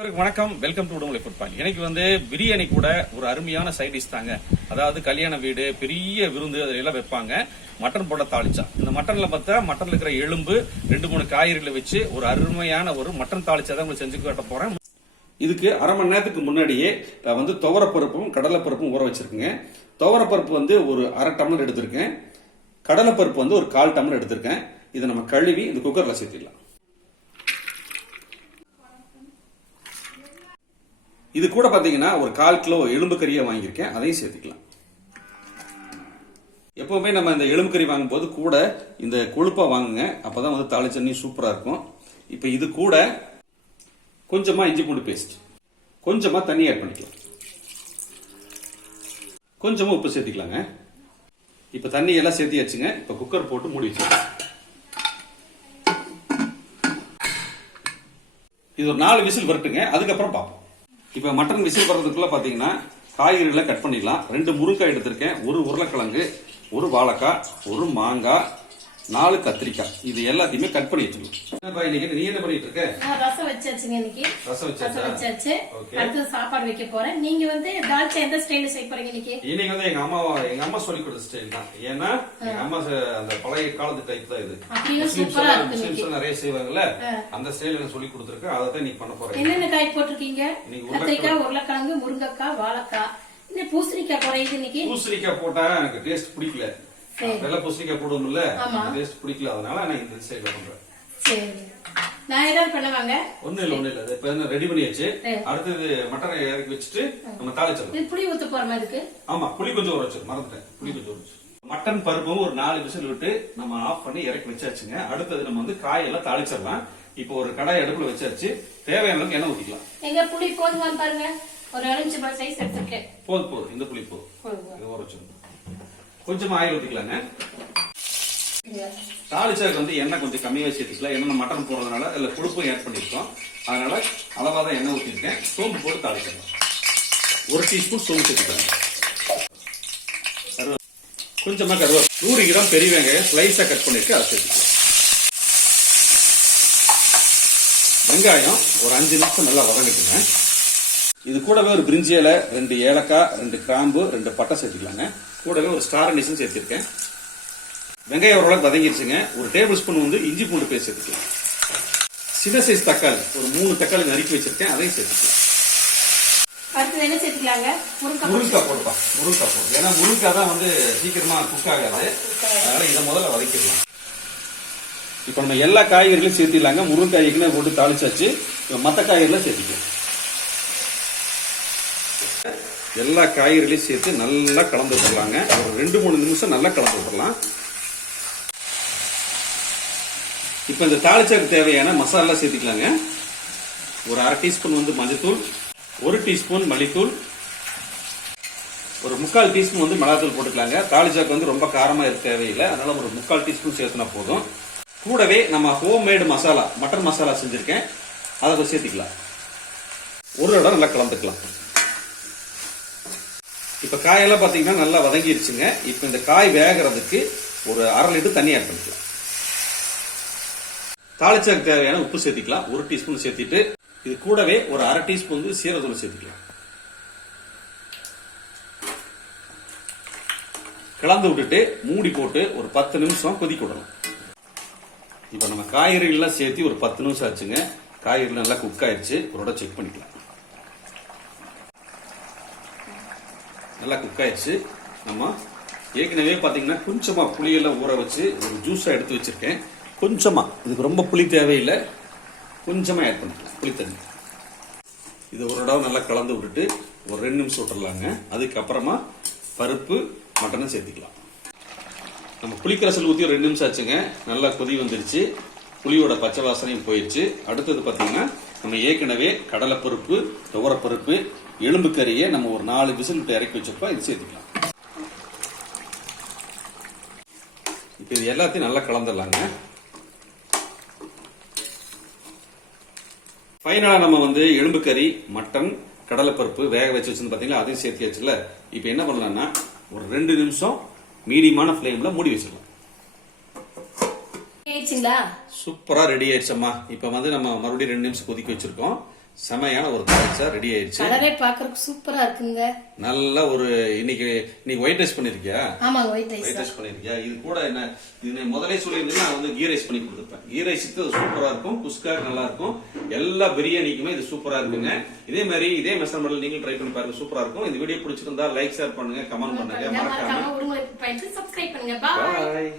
வணக்கம், welcome to udumalaifoodpoint. எனக்கு வந்து பிரியாணி கூட ஒரு அருமையான சைட் டிஷ் தாங்க. அதாவது கல்யாண வீடு, பெரிய விருந்து அதெல்லாம் வைப்பாங்க. மட்டன் போட தாளிச்சா, இந்த மட்டன்ல பார்த்தா மட்டன்ல இருக்கிற எலும்பு 2-3 காய்கறிகளை வச்சு ஒரு அருமையான ஒரு மட்டன் தாளிச்சா தான் உங்களுக்கு செஞ்சு காட்ட போறேன். இதுக்கு அரை மணி நேரத்துக்கு முன்னாடியே வந்து துவரப்பருப்பும் கடலைப்பருப்பும் ஊற வச்சிருக்கேங்க. துவரப்பருப்பு வந்து ஒரு அரை டம்ளர் எடுத்திருக்கேன். கடலைப்பருப்பு வந்து ஒரு 1/4 டம்ளர் எடுத்திருக்கேன். இதை நம்ம கழுவி இந்த குக்கர்ல சேர்த்திடலாம். இது கூட பாத்தீங்கன்னா ஒரு 1/4 கிலோ எலும்பு கறியை வாங்கியிருக்கேன், அதையும் சேர்த்துக்கலாம். எப்பவுமே நம்ம இந்த எலும்பு கறி வாங்கும் போது கூட இந்த கொழுப்பா வாங்குங்க, அப்பதான் வந்து தாளிச்சண்ணி சூப்பரா இருக்கும். இப்ப இது கூட கொஞ்சமா இஞ்சி பூண்டு பேஸ்ட், கொஞ்சமா தண்ணி ஆட் பண்ணிக்கலாம், கொஞ்சமா உப்பு சேர்த்துக்கலாங்க. இப்ப தண்ணி எல்லாம் சேர்த்தியாச்சுங்க. இப்ப குக்கர் போட்டு மூடி வச்சிடலாம். இது ஒரு 4 விசில் வரட்டுங்க, அதுக்கப்புறம் பார்ப்போம். இப்ப மட்டன் விசில் வர்றதுக்குள்ள பாத்தீங்கன்னா காய்கறிகளை கட் பண்ணிடலாம். 2 முருங்காய் எடுத்திருக்கேன், 1 உருளைக்கிழங்கு, 1 வாழைக்காய், 1 மாங்காய், 4 கத்திரிக்காய். இது எல்லாத்தையுமே கட் பண்ணி வச்சுக்கணும். இன்னைக்கு நீ என்ன பண்ணிட்டு இருக்க? ரசம் வச்சாச்சுங்க. இன்னைக்கு ரசம் வச்சாச்சு. அடுத்து சாப்பாடு வைக்க போறேன். நீங்க வந்து தால்ச்சா எந்த ஸ்டைல்ல செய்ய போறீங்க இன்னைக்கு? இன்னைக்கு வந்து எங்க அம்மா சொல்லி கொடுத்த ஸ்டைல் தான். ஏன்னா எங்க அம்மா அந்த பழைய காலத்து டைப் தான் இது. முஸ்லிம்ஸ் நிறைய செய்வாங்கல்ல, அந்த ஸ்டைல் எனக்கு சொல்லி கொடுத்துருக்கேன். அதை தான் நீங்க பண்ண போறேன். என்னென்ன காய் போட்டிருக்கீங்க? கத்திரிக்காய், உருளைக்கிழங்கு, முருங்கைக்காய், வாழைக்காய், இந்த பூசணிக்காய் குறையுது. இன்னைக்கு பூசணிக்காய் போட்டா எனக்கு டேஸ்ட் பிடிக்கல. வெள்ளை பூசணிக்காய் போடுவோம்ல, டேஸ்ட் பிடிக்கல, அதனால நான் இந்த ஸ்டைல்ல பண்றேன். சரி, நான் ஏதாவது பண்ணுவாங்க? ஒண்ணு இல்ல. இப்ப என்ன ரெடி பண்ணியாச்சு. அடுத்தது மட்டனை இறக்கி வச்சுட்டு நம்ம தாளிச்சிடலாம். புளி ஊத்த போறோமா இதுக்கு? ஆமா, புளி கொஞ்சம் ஊற வச்சு மறந்துட்டேன். புளி கொஞ்சம் ஊற வச்சு மட்டன் பருப்பும் ஒரு 4 விசில் விட்டு நம்ம ஆஃப் பண்ணி இறக்கி வச்சாச்சுங்க. அடுத்தது நம்ம வந்து காயெல்லாம் தாளிச்சிடலாம். இப்போ ஒரு கடாய் அடுப்புல வச்சாச்சு. தேவையான அளவுக்கு எண்ணெய் ஊத்திக்கலாம். எங்க புளி போதுமான்னு பாருங்க. ஒரு எலுமிச்சம்பழம் சைஸ் எடுத்துருக்கேன். போதும். இந்த புளி போதும். ஊற வச்சிருக்கோம். கொஞ்சமா ஆயில் ஊத்திக்கலாங்க. தாளிச்சாக்கு வந்து எண்ணெய் கொஞ்சம் கம்மியா சேர்த்துக்கலாம். ஏன்னா மட்டன் போடுறதுனால அதுல கொழுப்பும் ஆட் பண்ணிருக்கோம். அதனால அளவா தான் எண்ணெய் ஊத்திருக்கேன். சோம்பு போட்டு தாளிச்சிடலாம். 1 டீஸ்பூன் சோம்பு சேர்த்துக்கலாம். கொஞ்சமா கருவேப்பிலை, 100 கிராம் பெரிய வெங்காயம் ஸ்லைஸா கட் பண்ணிட்டு அதை சேர்த்துக்கலாம். வெங்காயம் ஒரு 5 நிமிஷம் நல்லா வதங்கிட்டுங்க. இது கூடவே ஒரு பிரிஞ்சி இலை, 2 ஏலக்காய், 2 கிராம்பு, 2 பட்டை சேர்த்துக்கலாங்க. கூடவே ஒரு ஸ்டார் அனிஸும் சேர்த்திருக்கேன். வெங்காயம் ஓரளவுக்கு வதங்கிடுச்சுங்க. ஒரு டேபிள் ஸ்பூன் வந்து இஞ்சி பூண்டு பேஸ்ட் சேர்த்துக்கலாம். சின்ன சைஸ் தக்காளி ஒரு 3 தக்காளி நறுக்கி வச்சிருக்கேன், அதையும் சேர்த்துக்கலாம். அடுத்து என்ன சேர்த்துக்கலாங்க? முருங்கைக்காய் போடுப்பா. முருங்கைக்காய் போடும், ஏன்னா முருங்கைக்காய் தான் வந்து சீக்கிரமா குக் ஆகாது. அதனால இதை முதல்ல வதக்கிடலாம். இப்ப நம்ம எல்லா காய்கறிகளையும் சேர்த்திடலாங்க. முருங்கைக்காய்க்குன்னு போட்டு தாளிச்சாச்சு. மற்ற காய்கறிலாம் சேர்த்துக்கலாம். எல்லா காய்கறிகளையும் சேர்த்து நல்லா கலந்து விட்டுலாங்க. ஒரு 2-3 நிமிஷம் நல்லா கலந்து விட்டுலாம். இப்ப இந்த தாளிச்சாக்கு தேவையான மசாலா சேர்த்துக்கலாங்க. ஒரு 1/2 டீஸ்பூன் வந்து மஞ்சத்தூள், 1 டீஸ்பூன் மல்லித்தூள், ஒரு 3/4 டீஸ்பூன் வந்து மிளகாத்தூள் போட்டுக்கலாங்க. தாளிச்சாக்கு வந்து ரொம்ப காரமா இருக்க தேவையில்லை, அதனால ஒரு 3/4 டீஸ்பூன் சேர்த்துனா போதும். கூடவே நம்ம ஹோம்மேடு மசாலா, மட்டன் மசாலா செஞ்சிருக்கேன், அதை சேர்த்துக்கலாம். ஒரு இடம் நல்லா கலந்துக்கலாம். இப்ப காயெல்லாம் பாத்தீங்கன்னா நல்லா வதங்கிருச்சுங்க. இப்ப இந்த காய் வேகிறதுக்கு ஒரு 1/2 லிட்டர் தண்ணி ஆட் பண்ணிக்கலாம். தாளிச்சாக்கு தேவையான உப்பு சேர்த்துக்கலாம். 1 டீஸ்பூன் சேர்த்திட்டு இது கூடவே ஒரு 1/2 டீஸ்பூன் சீரகத்தூள் சேர்த்துக்கலாம். கலந்து விட்டுட்டு மூடி போட்டு ஒரு 10 நிமிஷம் கொதிக்க விடலாம். இப்ப நம்ம காய்கறிகள் எல்லாம் சேர்த்து ஒரு 10 நிமிஷம் ஆச்சுங்க. காய்கறிகள் நல்லா குக் ஆயிடுச்சு. ஒரு செக் பண்ணிக்கலாம். நல்லா குக் ஆயிடுச்சு. நம்ம ஏற்கனவே பாத்தீங்கன்னா கொஞ்சமா புளியெல்லாம் ஊற வச்சு ஒரு ஜூஸா எடுத்து வச்சிருக்கேன். கொஞ்சமா, இதுக்கு ரொம்ப புளி தேவையில்லை, கொஞ்சமா ஆட் பண்ணிக்கலாம் புளி தண்ணி. இது ஒரு தடவை நல்லா கலந்து விட்டுட்டு ஒரு 2 நிமிஷம் விட்டுறலாங்க. அதுக்கப்புறமா பருப்பு மட்டனும் சேர்த்துக்கலாம். நம்ம புளிக்கரசல் ஊற்றி ஒரு 2 நிமிஷம் ஆச்சுங்க. நல்லா கொதி வந்துருச்சு. புளியோட பச்சை வாசனையும் போயிடுச்சு. அடுத்தது பாத்தீங்கன்னா நம்ம ஏற்கனவே கடலைப்பருப்பு, துவரப்பருப்பு, எலும்பு கறியை நம்ம ஒரு 4 விசில் விட்டு இறக்கி வச்சிருப்போம், இது சேர்த்துக்கலாம். இப்ப இது எல்லாத்தையும் நல்லா கலந்துடலாங்க. ஃபைனலா நம்ம வந்து எலும்பு கறி, மட்டன், கடலைப்பருப்பு வேக வச்சு வச்சிருந்து பாத்தீங்களா, அதையும் சேர்த்தியாச்சுல. இப்ப என்ன பண்ணலாம்னா ஒரு 2 நிமிஷம் மீடியமான ஃபிளேம்ல மூடி வச்சிடலாம். ஆயிடுச்சுங்களா? சூப்பரா ரெடி ஆயிடுச்சம்மா. இப்ப வந்து நம்ம மறுபடியும் 2 நிமிஷம் கொதிக்க வச்சிருக்கோம். செமையான ஒரு தால்ச்சா ரெடி ஆயிடுச்சு. கலரே பாக்குறதுக்கு சூப்பரா இருக்குங்க. நல்ல ஒரு இன்னைக்கு ஒயிட் ரைஸ் பண்ணிருக்கியா? ஆமாங்க, ஒயிட் ரைஸ் பண்ணிருக்கியா? இது கூட என்ன, இது முதலே சொல்லியிருந்தேன், நான் வந்து கீ ரைஸ் பண்ணி கொடுத்துருப்பேன். கீ ரைஸுக்கு அது சூப்பரா இருக்கும், குஸ்கா நல்லா இருக்கும், எல்லா பிரியாணிக்குமே இது சூப்பரா இருக்குங்க. இதே மாதிரி இதே மெஷர்மெண்ட்ல நீங்க ட்ரை பண்ணி பாருங்க, சூப்பரா இருக்கும். இந்த வீடியோ பிடிச்சிருந்தா லைக் ஷேர் பண்ணுங்க, கமெண்ட் பண்ணுங்க, மறக்காம உடுமலை ஃபுட் பாயிண்ட் சப்ஸ்கிரைப் பண்ணுங்க. பாய்.